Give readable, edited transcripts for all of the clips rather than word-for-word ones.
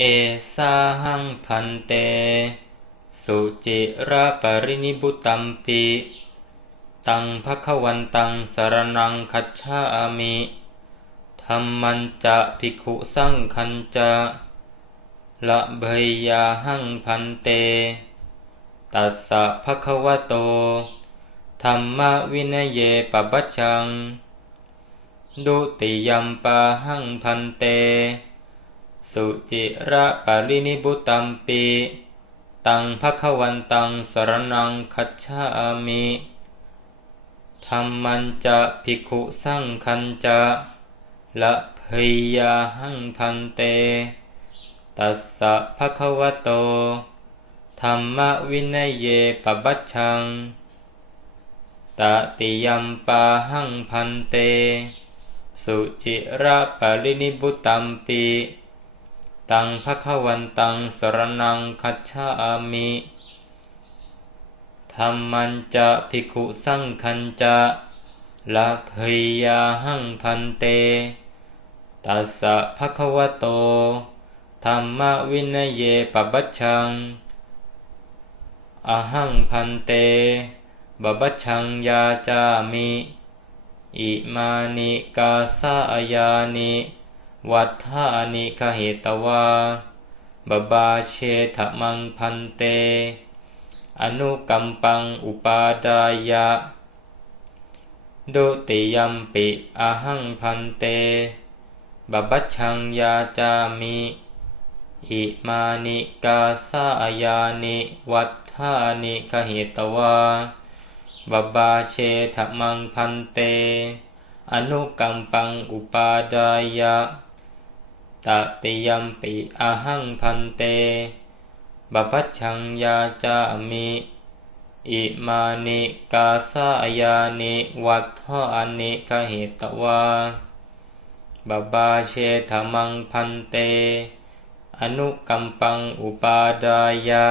เอสาหังพันเตสุจิระปรินิบุตัมปิตังภควันตังสรณังคัจฉามิธัมมัญจะภิกขุสังฆัญจะละเภยยาหังพันเตตัสสะภควโตธัมมวินัยเยปปัจจังดุติยัมปาหังพันเตสุจิระปรินิบุตัมปิตังภควันตังสรณังคัจฉามิธัมมัญจะภิกขุสังฆัญจะละเภยยาหังพันเตตัสสะภควโตธัมมวินัยเยปปัจจังตติยัมปาหังพันเตสุจิระปรินิบุตัมปิตังภควันตังสรณังคัจฉามิธัมมัญจะภิกขุสังฆัญจะละเภยยาหังพันเตตัสสะภควโตธัมมวินัยเยปปัจจังอหังพันเตปปัจจังยาจามิอิมานิกาสายานิวัฏฐานิคเหตวาบบาเชถมังพันเตอนุกัมปังอุปาดายะดุติยัมปิอหังพันเตปปัจจังยาจามิอิมานิกาสายานิวัฏฐานิคเหตวาบบาเชถมังพันเตอนุกัมปังอุปาดายะตติยัมปิอหังพันเตปปัจจังยาจามิอิมานิกาสายานิวัฏฐานิคเหตวาบบาเชถมังพันเตอนุกัมปังอุปาดายะ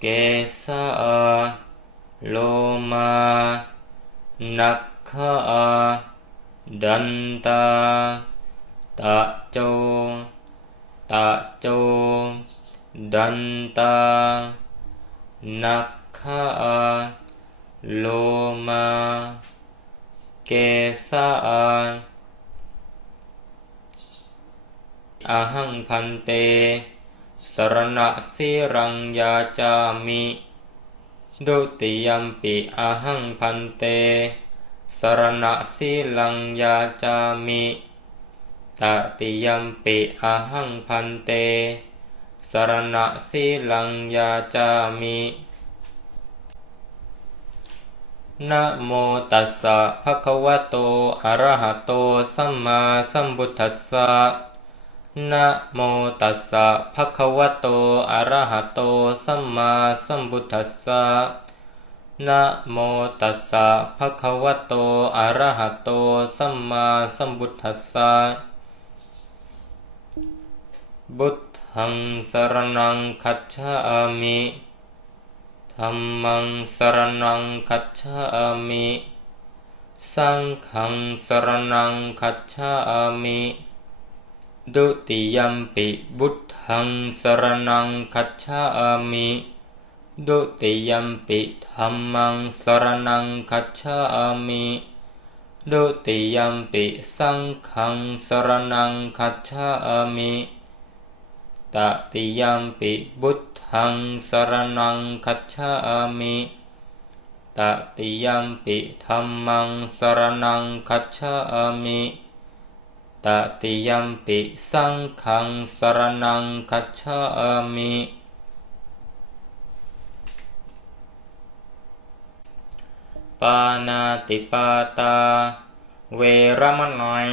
เกสาโลมานักขะดันตาตะโจตะโจดันตานักขะโลมาเกสาอหังพันเตสรณะสิรังยาจามิดุติยัมปิอหังพันเตสรณะสิลังยาจามิตติยัมปิอหังพันเตสรณะสิลังยาจามินะโมตัสสะภะคะวะโตอะระหะโตสัมมาสัมพุทธัสสะนะโมตัสสะภะคะวะโตอะระหะโตสัมมาสัมพุทธัสสะนะโมตัสสะภะคะวะโตอะระหะโตสัมมาสัมพุทธัสสะบุตถังสรณังคัจฉามิธัมมังสรณังคัจฉามิสังฆังสรณังคัจฉามิดุติยัมปิบุตถังสรณังคัจฉามิดุติยัมปิธัมมังสรณังคัจฉามิดุติยัมปิสังฆังสรณังคัจฉามิตติยัมปิบุตถังสรณังคัจฉามิตติยัมปิธัมมังสรณังคัจฉามิตติยัมปิสังฆังสรณังคัจฉามิปานาติปาตาเวรมนัย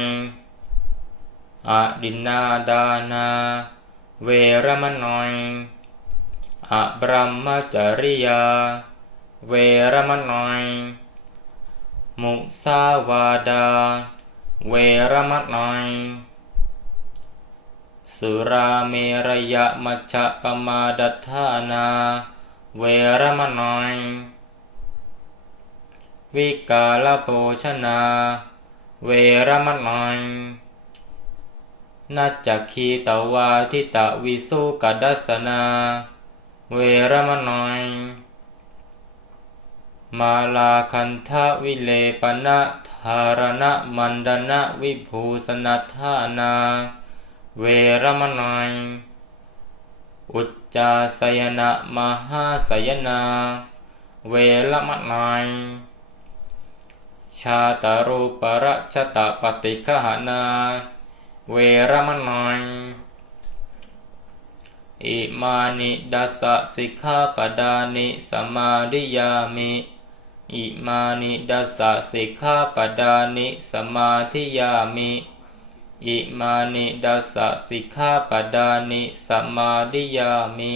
อดินนาดานาเวรมนัยอะบรมจริยาเวรมนัยมุสาวาดาเวรมนัยสุราเมรยมัชฌะปมาดัฏฐานาเวรมนัยวิกาลโภชนาเวรมนัย นัจจคีตวาทิตะวิสุกดัสสนาเวรมนัยมาลาคันทะวิเลปนะธารณะมันดนะวิภูสนัทธานาเวรมนัยอุจจาสยนะมหาสยนาเวรมนัยชาตารูปรัชตปฏิฆหนาเวรมนัยอิมานิดัสสะสิกขาปดานิสมาธิยามิอิมานิดัสสะสิกขาปดานิสมาธิยามิอิมานิดัสสะสิกขาปดานิสมาธิยามิ